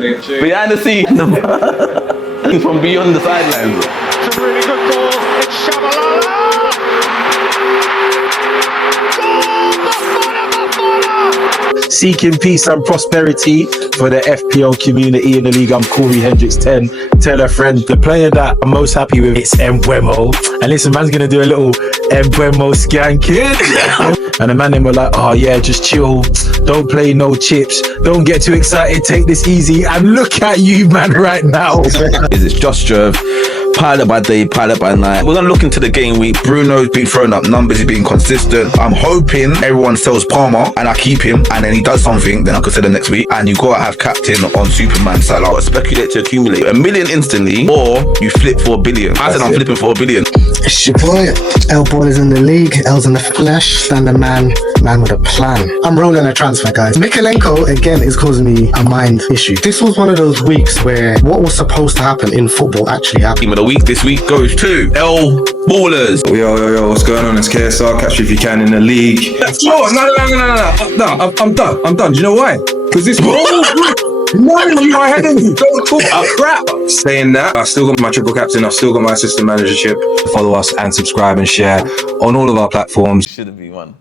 Behind the scenes. From beyond the sidelines. It's a really good ball. It's Shabalala. Seeking peace and prosperity for the FPL community in the league. I'm Corey Hendricks 10. Tell a friend. The player that I'm most happy with is Mbeumo. And listen, man's gonna do a little Mbeumo skanking. And the man them were like, oh yeah, just chill. Don't play no chips. Don't get too excited. Take this easy. And look at you, man, right now. It's just Jerv. Pilot by day, pilot by night. We're gonna look into the game week. Bruno's been throwing up numbers, he's been consistent. I'm hoping everyone sells Palmer and I keep him, and then he does something, then I consider next week. And you gotta have captain on Superman Salah. Speculate to accumulate $1 million instantly, or you flip for $1 billion. I said I'm flipping for $1 billion. It's your boy, Ellz in the league, Ellz in the flesh, standard man with a plan. I'm rolling a transfer, guys. Mikalenko, again, is causing me a mind issue. This was one of those weeks where what was supposed to happen in football actually happened. Team of the week this week goes to L Ballers. Yo, what's going on? It's KSR. Catch you if you can in the league. No, I'm done. Do you know why? Because this none of you are ahead of me. Don't talk about crap. Saying that, I've still got my triple captain. I've still got my assistant managership. Follow us and subscribe and share on all of our platforms. Should have been one.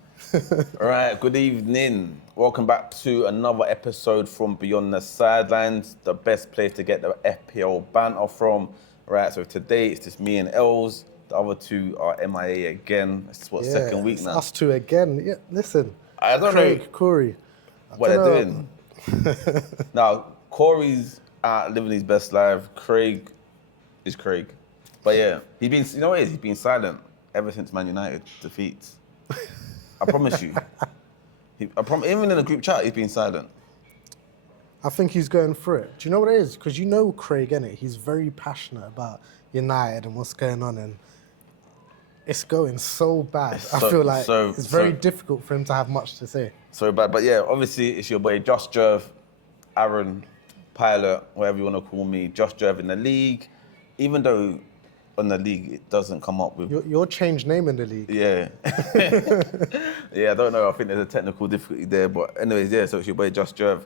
All right, good evening. Welcome back to another episode from Beyond the Sidelines, the best place to get the FPL banter from. Right, so today it's just me and Ellz. The other two are MIA again. It's second week now. Us two again. Yeah, listen. I don't Craig, know Corey. what they're doing. Now, Corey's living his best life. Craig is Craig. But yeah, he's been silent ever since Man United defeats. I promise you. Even in the group chat, he's been silent. I think he's going through it. Do you know what it is? Because you know Craig, innit? He's very passionate about United and what's going on, and it's going so bad. I feel like it's very difficult for him to have much to say. So bad. But yeah, obviously it's your boy Just Jerv, Aaron, Pilot, whatever you want to call me, Just Jerv in the league. Even though on the league it doesn't come up with... Your changed name in the league. Yeah. Yeah, I don't know. I think there's a technical difficulty there. But anyways, yeah, so it's your boy Just Jerv.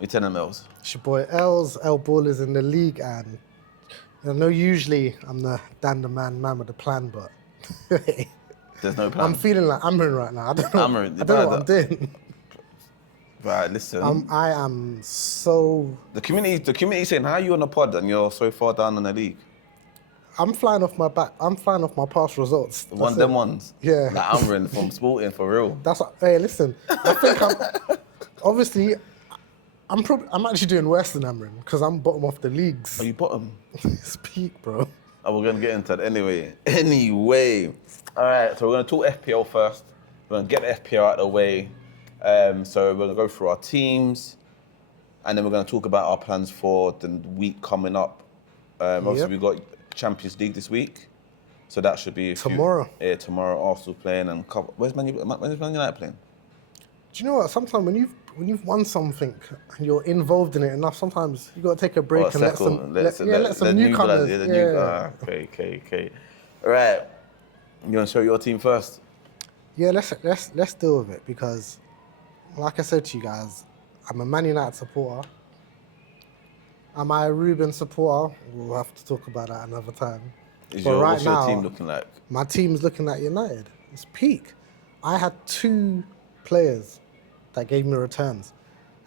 Lieutenant Ellz. It's your boy Ellz, Ballers in the league, and I know usually I'm the man with the plan, but there's no plan. I'm feeling like Amrin right now. I don't know what I'm doing. Right, listen. I am so... The community saying, how are you on the pod and you're so far down in the league? I'm flying off my back. I'm flying off my past results. Them ones? Yeah. Like Amrin from Sporting, for real. Hey, listen. I think obviously... I'm actually doing worse than Amrin because I'm bottom of the leagues. Are you bottom? It's peak, bro. Oh, we're going to get into that anyway. All right, so we're going to talk FPL first. We're going to get the FPL out of the way. So we're going to go through our teams, and then we're going to talk about our plans for the week coming up. Obviously, we've got Champions League this week, so that should be tomorrow. Tomorrow, Arsenal playing, and where's Man United playing? Do you know what? Sometimes when you've won something and you're involved in it enough, sometimes you got to take a break and let some newcomers. Okay. All right. You want to show your team first? Yeah, let's deal with it because, like I said to you guys, I'm a Man United supporter. Am I a Ruben supporter? We'll have to talk about that another time. What's your team looking like? My team's looking like United. It's peak. I had 2 players that gave me returns.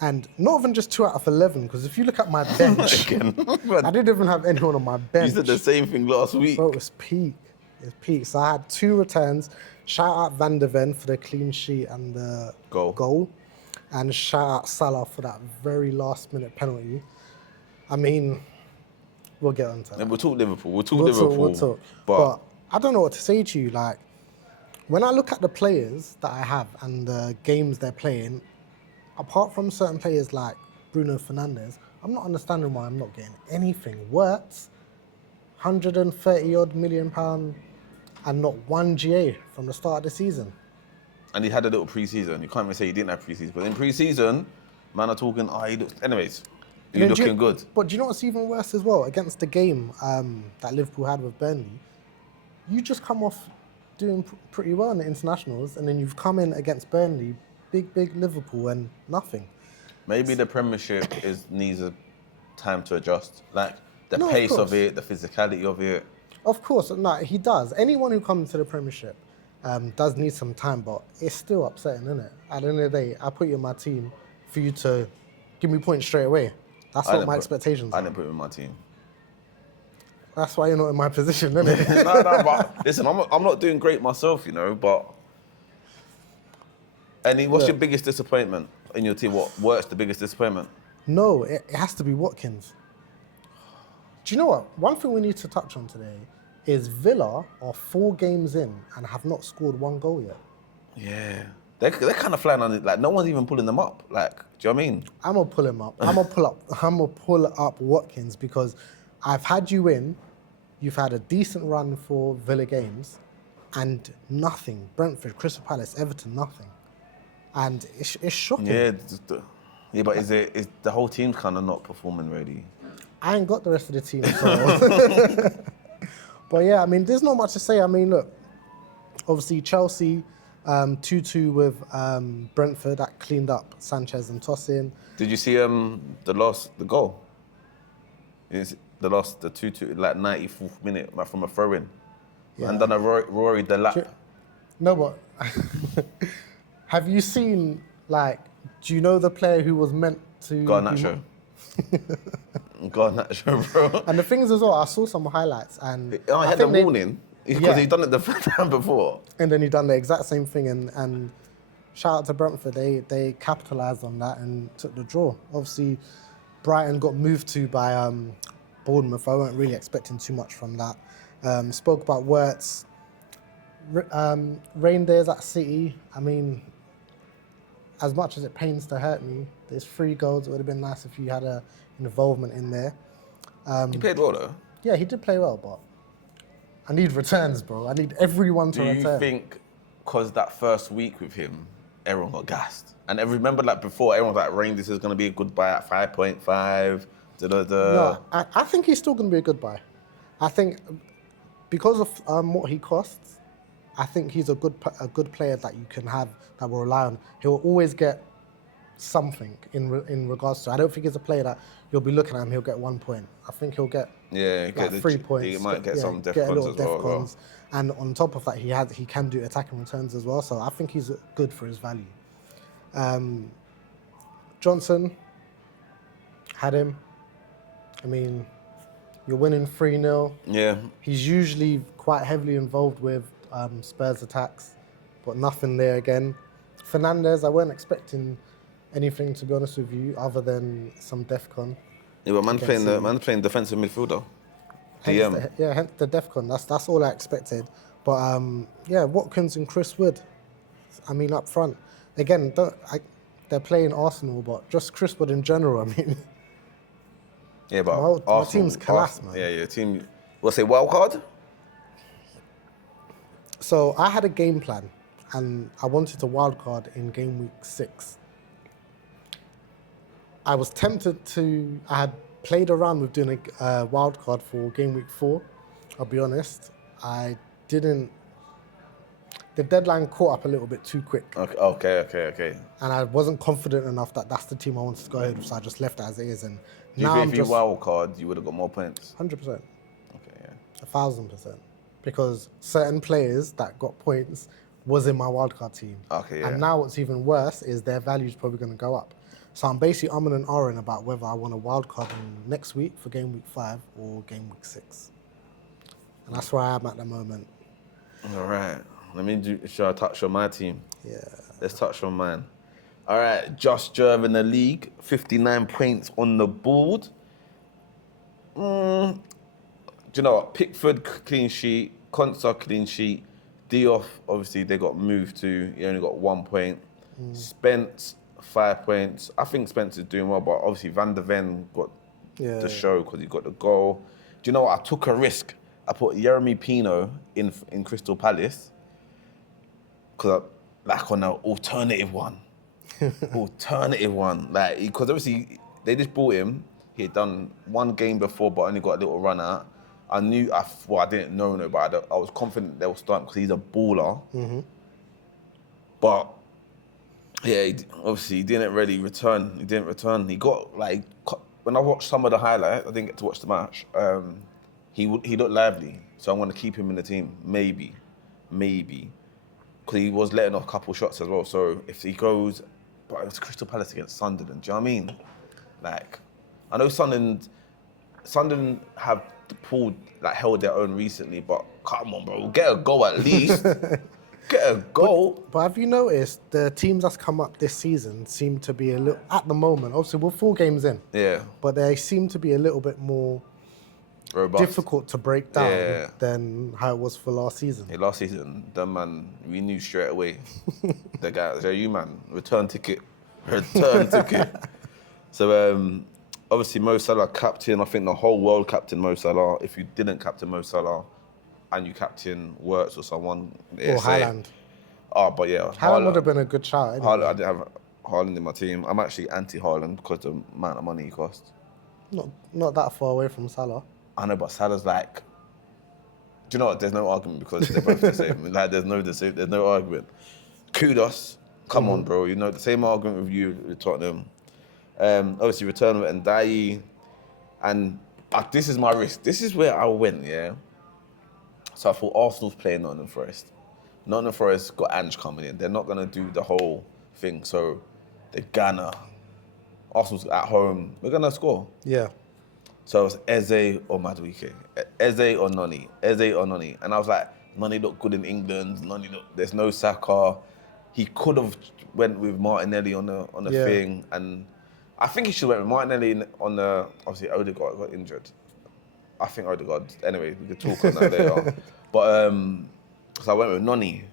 And not even just 2 out of 11, because if you look at my bench, I didn't even have anyone on my bench. You said the same thing last week. Bro, it's peak. It's peak. So I had 2 returns. Shout out Van der Ven for the clean sheet and the goal. And shout out Salah for that very last minute penalty. I mean, we'll get on to that. And we'll talk Liverpool. We'll talk. But I don't know what to say to you. Like, when I look at the players that I have and the games they're playing, apart from certain players like Bruno Fernandes, I'm not understanding why I'm not getting anything. Writz, £130 million and not 1 GA from the start of the season. And he had a little pre-season. You can't even say he didn't have pre-season. But in pre-season, man are talking, he looks... Anyways, you're looking good. But do you know what's even worse as well? Against the game that Liverpool had with Burnley, you just come off doing pretty well in the internationals, and then you've come in against Burnley, big Liverpool, and nothing. Maybe the Premiership needs a time to adjust. Like the No, of pace of course. it, the physicality of it. Of course, no, he does. Anyone who comes to the Premiership does need some time, but it's still upsetting, isn't it? At the end of the day, I put you in my team for you to give me points straight away. That's what my expectations I are. didn't put him in my team. That's why you're not in my position, isn't it? no, but listen, I'm not doing great myself, but. What's your biggest disappointment in your team? What's the biggest disappointment? No, it has to be Watkins. Do you know what? One thing we need to touch on today is Villa are 4 games in and have not scored 1 goal yet. Yeah. They're kind of flying on it. Like, no one's even pulling them up. Like, do you know what I mean? I'm going to pull him up. I'm going to pull up Watkins because I've had you in. You've had a decent run for Villa games and nothing. Brentford, Crystal Palace, Everton, nothing. And it's shocking. Yeah, but is the whole team's kind of not performing really? I ain't got the rest of the team, so. But yeah, I mean, there's not much to say. I mean, look, obviously Chelsea 2-2 with Brentford, that cleaned up Sanchez and Tosin. Did you see the goal? Is the 2-2 like 94th minute like from a throw in, and done a Rory the lap. No, but have you seen do you know the player who was meant to? Got on that show. Got on that show, bro. And the thing is as well, I saw some highlights and I had the warning because he'd done it the first time before. And then he done the exact same thing and shout out to Brentford, they capitalised on that and took the draw. Obviously, Brighton got moved to by Bournemouth. I weren't really expecting too much from that. Spoke about Writz. Rain days at City. I mean, as much as it pains to hurt me, there's 3 goals. It would have been nice if you had an involvement in there. He played well though. Yeah, he did play well, but I need returns, bro. I need everyone to return. Do you think, because that first week with him, everyone got gassed? And I remember before, everyone was like, Rain, this is going to be a good buy at 5.5. No, I think he's still going to be a good buy. I think because of what he costs, I think he's a good player that you can have that will rely on. He'll always get something in regards to. I don't think he's a player that you'll be looking at him. He'll get 1 point. I think he'll get 3 points. He might get some get a little defcons as well. And on top of that, he can do attacking returns as well. So I think he's good for his value. Johnson had him. I mean, you're winning 3-0. Yeah. He's usually quite heavily involved with Spurs attacks, but nothing there again. Fernandes, I weren't expecting anything, to be honest with you, other than some defcon. Yeah, but man's playing defensive midfielder. DM. Hence the defcon. That's all I expected. But Watkins and Chris Wood. I mean, up front again. They're playing Arsenal, but just Chris Wood in general. I mean. Yeah, but my team's class, man. Yeah, your team. What's it? Wild card? So I had a game plan, and I wanted to wild card in game week 6. I was tempted to. I had played around with doing a wild card for game week 4. I'll be honest, I didn't. The deadline caught up a little bit too quick. Okay. And I wasn't confident enough that that's the team I wanted to go ahead with, so I just left it as it is. And Do you think if you wild card, you would have got more points? 100%. Okay, yeah. 1,000%. Because certain players that got points was in my wildcard team. Okay, yeah. And now what's even worse is their value is probably going to go up. So I'm basically umming and ahhing about whether I want a wildcard in next week for game week 5 or game week 6. And that's where I am at the moment. All right. Shall I touch on my team? Yeah. Let's touch on mine. All right, Josh Jerv in the league, 59 points on the board. Do you know what? Pickford clean sheet, Konsa clean sheet, Diouf, obviously they got moved to, he only got 1 point. Spence, 5 points. I think Spence is doing well, but obviously Van der Ven got the show because he got the goal. Do you know what? I took a risk. I put Jeremy Pino in Crystal Palace because on an alternative one. Because obviously they just bought him. He had done 1 game before, but only got a little run out. I didn't know, but I was confident they will start because he's a baller. But Yeah, obviously he didn't really return. He didn't return. He got like when I watched some of the highlights, I didn't get to watch the match. He looked lively, so I'm going to keep him in the team. Maybe, because he was letting off a couple shots as well. So if he goes, but it's Crystal Palace against Sunderland. Do you know what I mean? Like, I know Sunderland have held their own recently, but come on, bro, get a goal at least. Get a goal. But have you noticed the teams that's come up this season seem to be a little, at the moment, obviously we're 4 games in. Yeah. But they seem to be a little bit more Robust. difficult to break down than how it was for last season. Yeah, last season, the man, we knew straight away. The guy, you man, return ticket. So obviously Mo Salah captain. I think the whole world captain Mo Salah. If you didn't captain Mo Salah, and you captain Writz or someone, Or Haaland. Oh, but yeah, Haaland would have been a good shout. Anyway. Haaland, I didn't have Haaland in my team. I'm actually anti-Haaland because of the amount of money he costs. Not that far away from Salah. I know, but Salah's like, do you know what? There's no argument because they're both the same. Like, there's no argument. Kudos, come on, bro. You know the same argument with you with Tottenham. Obviously, return with Ndiaye, and this is my risk. This is where I went, yeah. So I thought Arsenal's playing Nottingham Forest. Nottingham Forest got Ange coming in. They're not gonna do the whole thing, so they're gonna. Arsenal's at home. We're gonna score. Yeah. So it was Eze or Madueke, Eze or Noni, and I was like, Noni looked good in England. There's no Saka. He could have went with Martinelli on the thing, and I think he should have went with Martinelli on the. Obviously, Odegaard got injured. I think Odegaard. Anyway, we could talk on that later. But so I went with Noni.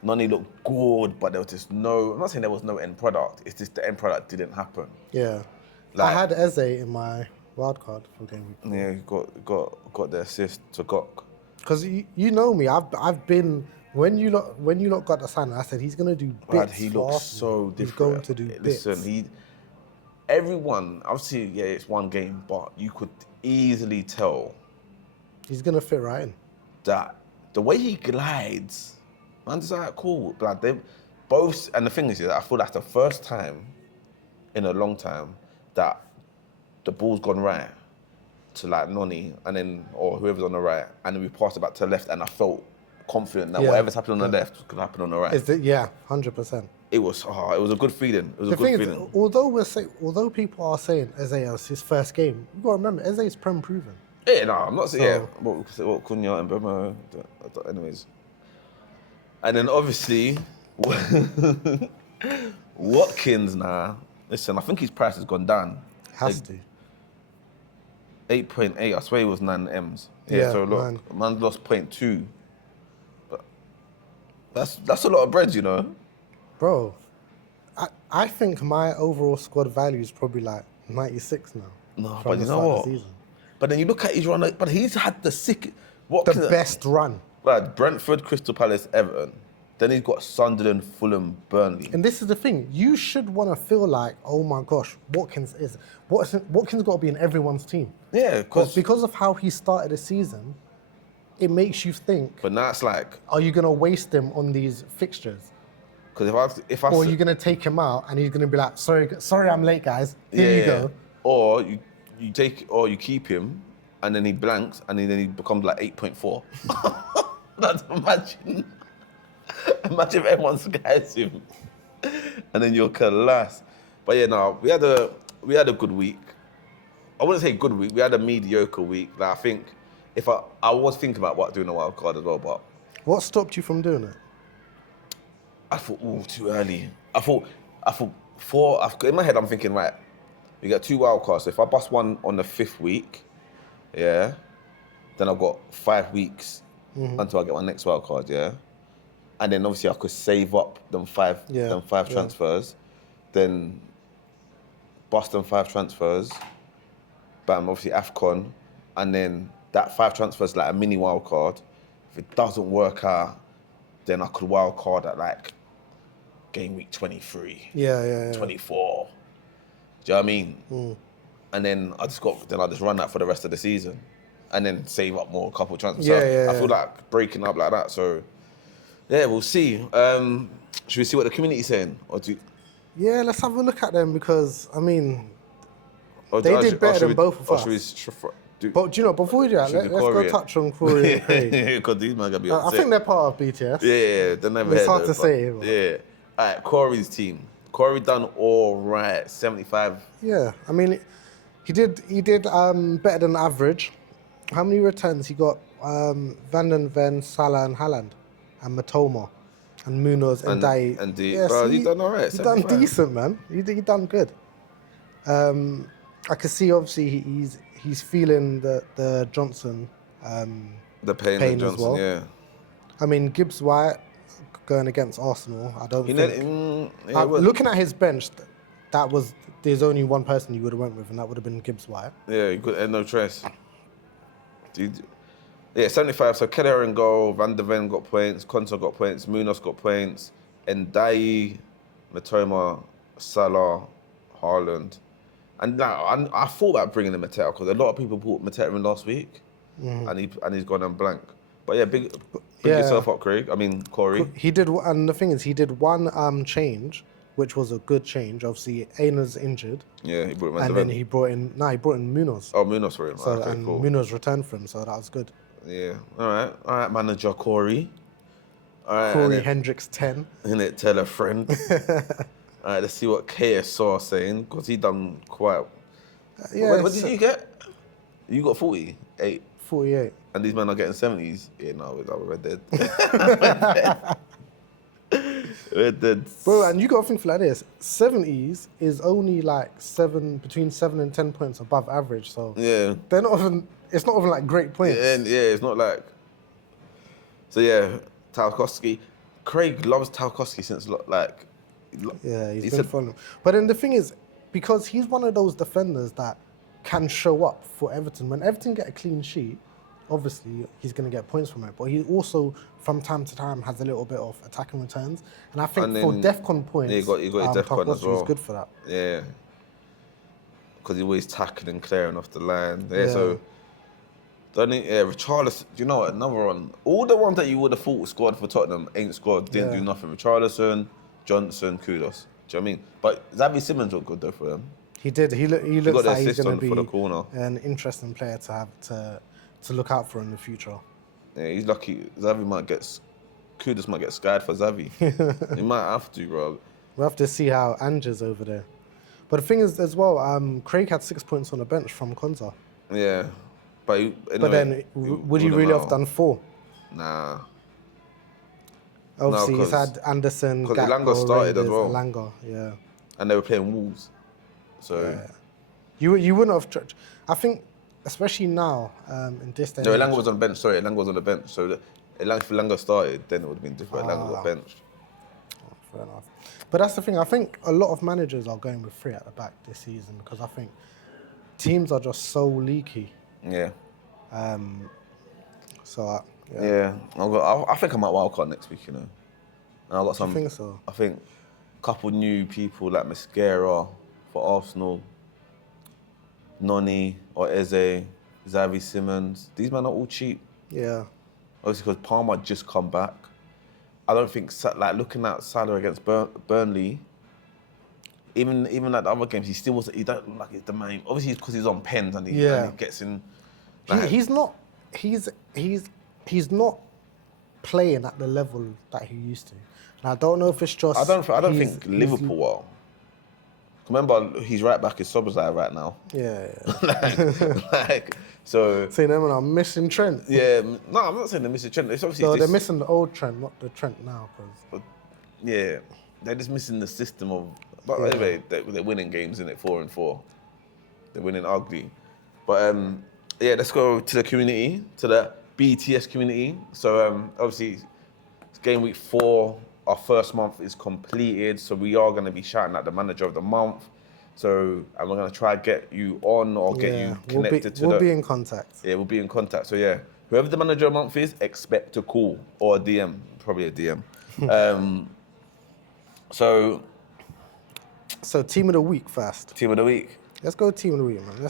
Noni looked good, but there was just no. I'm not saying there was no end product. It's just the end product didn't happen. Yeah. Like, I had Eze in my wild card for game week. Yeah, he got the assist to Gok. Because you know me, I've been when you lot got the sign, I said he's gonna do bits. Brad, he for looks Arsenal. so different. He's going to do bits. Listen, everyone, obviously, yeah, it's one game, but you could easily tell He's gonna fit right in. that the way he glides, man, just like cool. Like they both, and the thing is, I feel that's the first time in a long time that the ball's gone right to like Noni, and then or whoever's on the right, and then we passed it back to the left, and I felt confident that whatever's happening on the left could happen on the right. 100%. It was a good feeling. It was a good feeling. Although people are saying Eze is his first game, you gotta remember Eze is prem proven. Yeah, no, I'm not saying. What Cunha and Bema, anyways. And then obviously, Watkins now. Listen, I think his price has gone down. Has to. 8.8. I swear it was 9 M's. Yeah, so look, 9. man lost 0.2. But that's a lot of bread, you know. Bro, I think my overall squad value is probably like 96 now. No, from but the you know start of what? the season. But then you look at his run, but he's had The best run. Right, Brentford, Crystal Palace, Everton. Then he's got Sunderland, Fulham, Burnley. And this is the thing, you should want to feel like, oh my gosh, Watkins got to be in everyone's team. Yeah, because of how he started the season, it makes you think, But now it's like, are you going to waste him on these fixtures? because if I Or are you going to take him out and he's going to be like, sorry, I'm late, guys. Here you go. Or you keep him, and then he blanks, and then he becomes like 8.4. That's imagine if everyone skies him, and then you'll collapse. But yeah, no, we had a good week. I wouldn't say good week. We had a mediocre week. Like I think I was thinking about doing a wild card as well, but What stopped you from doing it? I thought, too early. I thought in my head, I'm thinking, right, we got 2 wild cards. So if I bust one on the 5th week, yeah, then I've got 5 weeks until I get my next wild card, yeah. And then obviously I could save up them five transfers, then bust them 5 transfers, bam, obviously AFCON, and then that 5 transfers like a mini wild card. If it doesn't work out, then I could wild card at like game week 23, 24. Do you know what I mean? And then I just run that for the rest of the season, and then save up a couple transfers. I feel like breaking up like that. So yeah, we'll see. Should we see what the community's saying? Or do you, Yeah, let's have a look at them because I mean, or they or did should- or better should than we- both of or us. should we do, But do you know, before we do that, should let's we go Corey? touch on Corey and Craig. Because these men are going to be I upset. think they're part of BTS. Yeah, they're never It's here, hard though, to but- say, but- Yeah. All right, Corey's team. Corey done all right. 75. Yeah, I mean, he did better than average. How many returns he got? Van den Ven, Salah, and Haaland, and Matoma, and Munoz and Dai. and bro, he done all right, He done 75. decent, man. He done good. I can see obviously he's feeling the Johnson. The pain Pain and as Johnson, well. yeah. I mean, Gibbs White going against Arsenal. I don't He think. Looking at his bench, there's only one person you would have went with, and that would have been Gibbs White. Yeah, you could no choice. Yeah, 75. So Kelleher in goal, Van der Ven got points, Konsa got points, Munoz got points, Ndai, Matoma, Salah, Haaland. And now I thought about bringing in Mateta because a lot of people bought Mateta in last week, and he's gone on blank. But yeah, big Yeah. yourself up, Craig. I mean Corey. He did, and the thing is, he did one change, which was a good change. Obviously, Aina's injured, Yeah, he brought Van der and Ven. then he brought in Munoz. Oh, Munoz for him. So Okay, and cool. Munoz returned for him, so that was good. Yeah. All right, manager Corey. All right, Corey and Hendricks 10. it tell a friend. All right, let's see what KSR saying because he done quite. Yeah, What did you get? You got 48, 48. and these men are getting 70s. Yeah, no, we're dead. We're dead. Bro, and you got to think like this: 70s is only like between 7 and 10 points above average. So Yeah. they're not even. It's not even like great points. And yeah, it's not like. So yeah, Tarkowski. Craig loves Tarkowski since like. Yeah, he he's said- been following. But then the thing is, because he's one of those defenders that can show up for Everton. When Everton get a clean sheet, obviously he's going to get points from it. But he also, from time to time, has a little bit of attacking returns. And I think And for then- DEFCON points, Yeah, he got his DEFCON as Tarkowski well. is good for that. Yeah. Because he always tackling and clearing off the line. Yeah, Yeah. so. Richarlison, do you know what? Another one. All the ones that you would have thought scored for Tottenham ain't scored, didn't Yeah. do nothing. Richarlison, Johnson, kudos. Do you know what I mean? But Xavi Simmons looked good though for them. He did. He got looks the like he's assist going to for the be corner. an interesting player to have to look out for in the future. Yeah, he's lucky. Xavi might get. Kudos might get scared for Xavi. He might have to, bro. We'll have to see how Ange's over there. But the thing is, as well, Craig had 6 points on the bench from Konza. Yeah. But, anyway, But then, would he really have done 4? Nah. Obviously, he's 'cause- had Anderson, 'cause Gakpo, Elanga started as Reinders, well. Elanga, yeah. And they were playing Wolves. So. Yeah. You wouldn't have... I think, especially now, in this day No, and Elanga age- was on the bench. Sorry, Elanga was on the bench. So if Elanga started, then it would have been different. Elanga got benched. Fair enough. But that's the thing. I think a lot of managers are going with 3 at the back this season because I think teams are just so leaky. Yeah. So, yeah. Yeah. I think I might wildcard next week, you know. And I got some. I think so. I think a couple new people like Mascara for Arsenal, Noni or Eze, Xavi Simmons. These men are all cheap. Yeah. Obviously, because Palmer just come back. I don't think like looking at Salah against Burnley. Even at the other games, he still was. He don't look like he's the main. Obviously, it's because he's on pens and Yeah. and he gets in. He's not. He's not playing at the level that he used to. And I don't know if it's just. I don't he's- think Liverpool are. Remember, he's right back in Szoboszlai right now. Yeah. So. Saying them and I'm missing Trent. Yeah, no, I'm not saying they're missing Trent. It's obviously So this, they're missing the old Trent, not the Trent now. 'Cause Yeah, they're just missing the system of. But anyway, they're winning games in it 4-4. They're winning ugly. But yeah, let's go to the community, to the BTS community. So obviously, it's game week 4. Our first month is completed, so we are going to be shouting at the manager of the month. So, and we're going to try to get you on or get you connected we'll be in contact. Yeah, we'll be in contact. So yeah, whoever the manager of the month is, expect a call or a DM, probably a DM. So Team of the week first. team of the week. Let's go team of the week, man.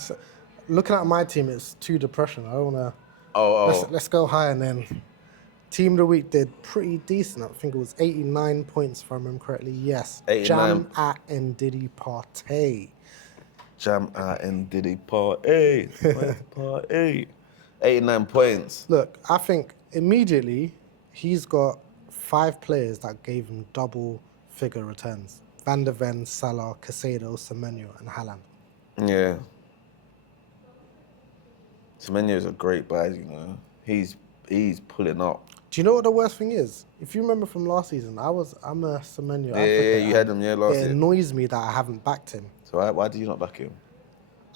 Looking at my team, it's too depression. I don't wanna. Oh, Let's go high and then Team of the week did pretty decent. I think it was 89 points, if I remember correctly. Yes. 89. Jam at Ndidi Partey. Jam at Ndidi Partey. 89 points. Look, I think immediately he's got 5 players that gave him double-figure returns. Van der Ven, Salah, Caicedo, Semenyo, and Haaland. Yeah. Semenyo's a great buy, you know. He's pulling up. Do you know what the worst thing is? If you remember from last season, I'm a Semenyo advocate. Yeah, you had him, last It year. annoys me that I haven't backed him. So why do you not back him?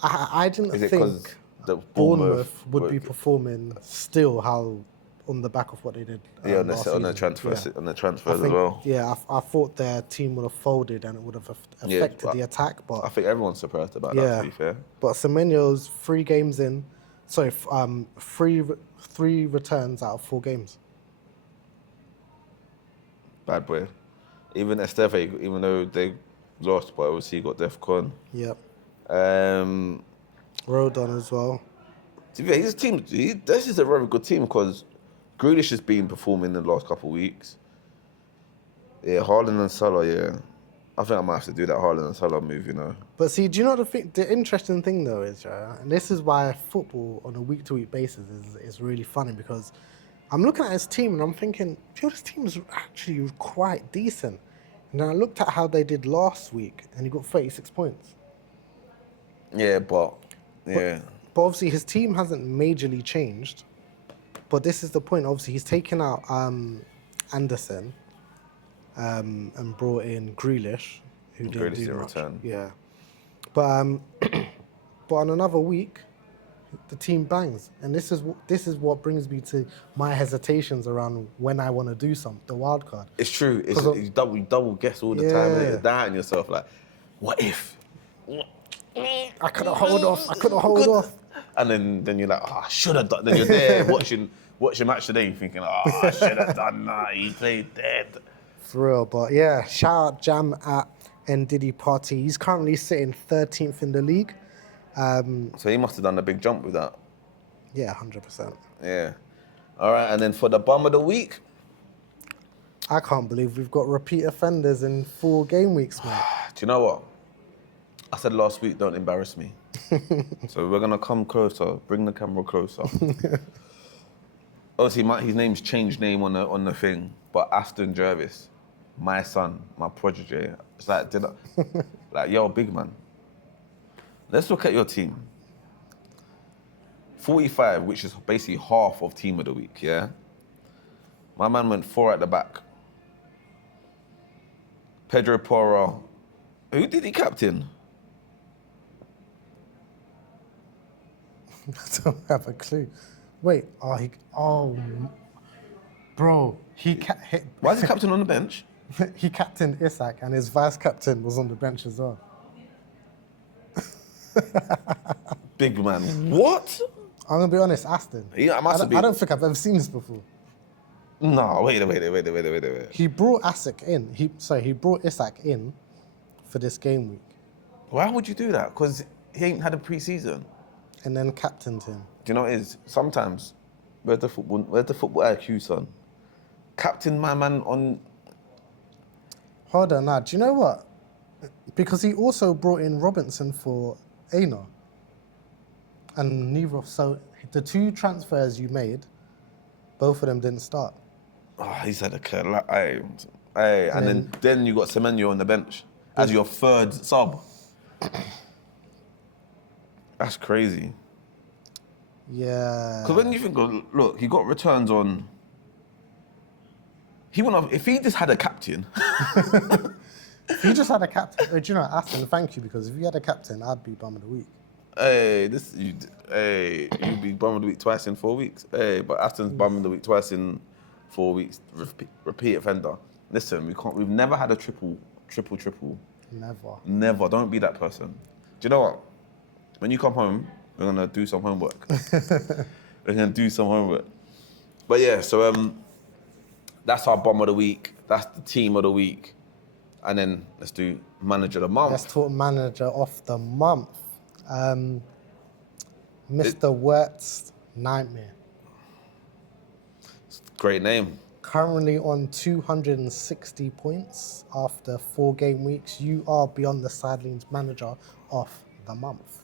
I didn't Is it because think the Bournemouth would be performing still how on the back of what they did. Yeah, on last the season. transfers, Yeah. on the I transfers as think, well. yeah, I thought their team would have folded and it would have affected but the attack. But I think everyone's surprised about yeah, that, to be fair. But Semenyo's 3 games in, sorry, 3 returns out of 4 games. Bad boy. Even Esteve, even though they lost, but obviously he got DEFCON. Yep. Um, Rodon as well. to be fair, his team, this is a very good team because Grealish has been performing in the last couple of weeks. Yeah, Haaland and Salah, yeah. I think I might have to do that Haaland and Salah move, you know. But see, do you know the interesting thing though is, and this is why football on a week-to-week basis is really funny, because I'm looking at his team and I'm thinking, this team is actually quite decent. And then I looked at how they did last week and he got 36 points. Yeah, but But obviously his team hasn't majorly changed. But this is the point. Obviously he's taken out Anderson and brought in Grealish, who didn't Grealish do didn't much. return. Yeah. But but on another week, the team bangs, and this is what brings me to my hesitations around when I want to do the wild card. It's true. It's, 'Cause you double guess all the time, and you're doubting yourself. Like, what if? I couldn't hold off. And then you're like, oh, I should have done. Then you're there watching match today, thinking, oh, I should have done that. He played dead. For real, but yeah, shout out Jam at Ndidi Partey. He's currently sitting 13th in the league. So he must have done a big jump with that. Yeah, 100%. Yeah. All right, and then for the bum of the week, I can't believe we've got repeat offenders in 4 game weeks, man. do you know what? I said last week, don't embarrass me. So we're gonna come closer, bring the camera closer. Obviously, his name's changed name on the thing, but Aston Jervis, my son, my protege. It's like, like, yo, big man. Let's look at your team. 45, which is basically half of team of the week, yeah? My man went 4 at the back. Pedro Porro. Who did he captain? I don't have a clue. Wait, bro, Why is he captain on the bench? he captained Isak and his vice captain was on the bench as well. Big man. What? I'm gonna be honest, Aston. Yeah, must have been. I don't think I've ever seen this before. No, wait. He brought Isak in. He brought Isak in for this game week, Why would you do that? Because he ain't had a pre-season. and then captained him. Do you know what it is? Sometimes, where's the football IQ, son? Captain my man on... Hold on, now. Do you know what? Because he also brought in Robinson for Aina, and neither. So the 2 transfers you made, both of them didn't start. Oh, he's had a curl. And then you got Semenyo on the bench as your 3rd sub. That's crazy. Yeah. Because when you think, look, he got returns on... He wouldn't have... If he just had a captain... If you just had a captain, do you know, Aston, thank you, because if you had a captain, I'd be bum of the week. You'd be bum of the week twice in 4 weeks. But Aston's bum of the week twice in 4 weeks. Repeat offender. Listen, we've never had a triple. Never. Don't be that person. Do you know what? When you come home, we're gonna do some homework. But yeah, so that's our bum of the week. That's the team of the week. And then let's do manager of the month. Let's talk manager of the month. Mr. Writz, nightmare. Great name. Currently on 260 points after 4 game weeks. You are Beyond the Sidelines manager of the month.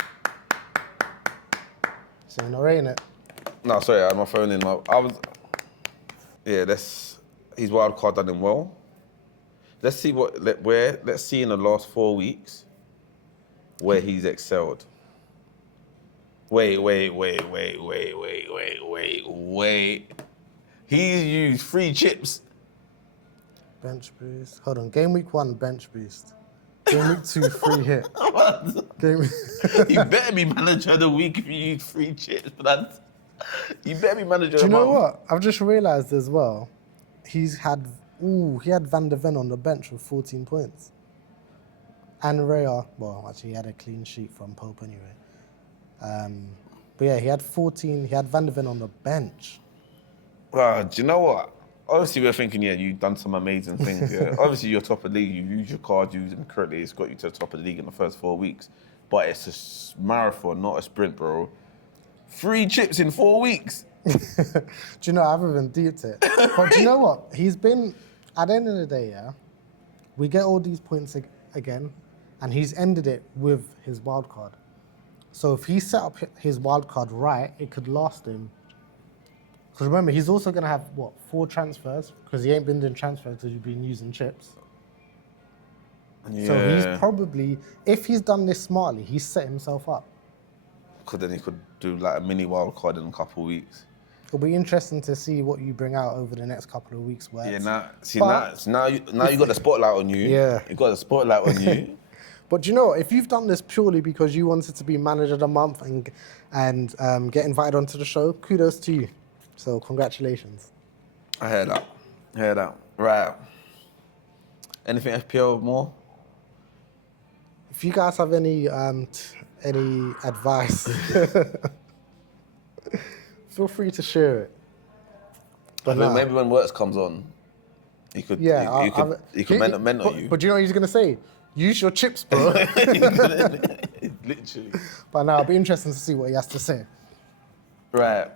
So, you know, ain't it? No, sorry, I had my phone in. He's wild card done him well. Let's see let's see in the last 4 weeks where he's excelled. Wait. He's used 3 chips. Bench boost. Hold on. Game week 1, bench boost. Game week 2, free hit. You better be manager of the week if you use 3 chips, but you better be manager of Do the you know month. what? I've just realised as well, he had Van der Ven on the bench with 14 points. And Raya, well, actually he had a clean sheet from Pope anyway. But yeah, he had 14, he had Van der Ven on the bench. Do you know what? Obviously, we're thinking, yeah, you've done some amazing things. Yeah. Obviously, you're top of the league. You use your card, you use them correctly. It's got you to the top of the league in the first 4 weeks. But it's a marathon, not a sprint, bro. 3 chips in 4 weeks. Do you know, I haven't even deeped it. But do you know what? He's been, at the end of the day, yeah, we get all these points again, and he's ended it with his wild card. So if he set up his wild card right, it could last him. Because remember, he's also going to have, 4 transfers? Because he ain't been doing transfers because he's been using chips. Yeah. So he's probably, if he's done this smartly, he's set himself up. Because then he could do like a mini wild card in a couple of weeks. It'll be interesting to see what you bring out over the next couple of weeks. Where Yeah, now you got the spotlight on you. Yeah. You got the spotlight on you. But do you know, if you've done this purely because you wanted to be manager of the month and get invited onto the show, kudos to you. So congratulations. I heard that. Right. Anything FPL more? If you guys have any advice, feel free to share it. But Maybe when Writz comes on, he could mentor you. But do you know what he's going to say? Use your chips, bro. Literally. But now it'll be interesting to see what he has to say. Right.